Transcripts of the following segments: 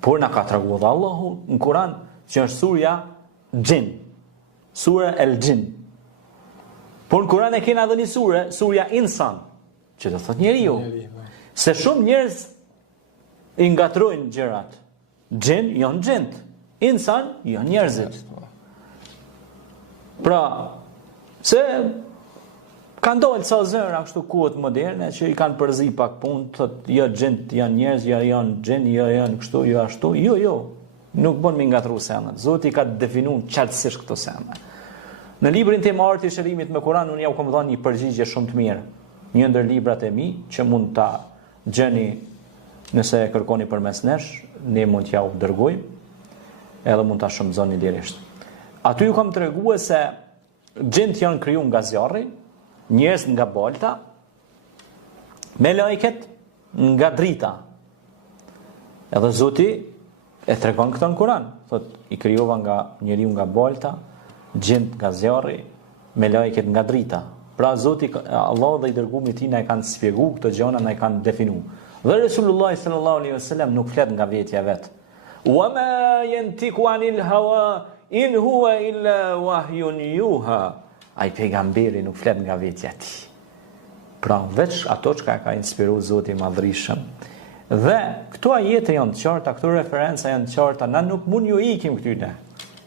Por na ka treguar Allahu në Kur'an që është surja Jin, sura El Jin. Por në Kur'an e kena edhe një surja Insan, që do thot njeriu. Se shumë njerëz i ngatrojnë gjërat. Jin janë gjend, insan janë njerëzit. Pra, se kanë dalë ca zëra kështu kohët moderne që i kanë përzi pak punë, thotë jo gjend janë njerëz, jo janë gjend, jo janë kështu, jo ashtu. Jo, nuk bën me ngatru semrat. Zoti ka definuar qartësisht këto semra. Në librin tim Arti i Shërimit me Kur'an unë ja u kam dhënë një përgjigje shumë të mirë. Një ndër librat e mi që mund ta gjeni nëse e kërkoni përmes nesh, ne mund t'ja u dërgojmë edhe mund ta shëmzoni lirisht. Aty ju kam treguar se gjendët janë krijuar nga zjarri, njerëz nga bolta, me lajket nga drita. Edhe Zoti e tregon këtë në Kur'an, thotë i krijova nga njeriu nga bolta, gjend nga zjarri, me lajket nga drita. Pra Zoti, Allah dhe i dërguari i tij na e kanë shpjeguar këto gjëra, na e kanë definuar. Dhe Resulullah sallallahu alaihi wasallam nuk flet nga vetja vet. Wa ma yantiqu anil hawa in huwa illa wahyun yuha. Ai pejgamberi nuk flet nga vetja e tij. Pra veç ato që ka inspiruar Zoti i Madhërisëm. Dhe këto ajete janë të qarta, këto referenca janë të qarta, na nuk mund ju ikim këtyne.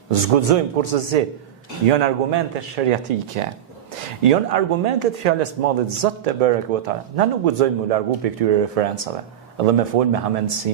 Zguxojmë kurse si janë argumente shariatike. Janë argumentet fjalës të Madhit Zot te barekuta. Na nuk guxojmë u largu pe këtyre referencave dhe me fol me hamendësi.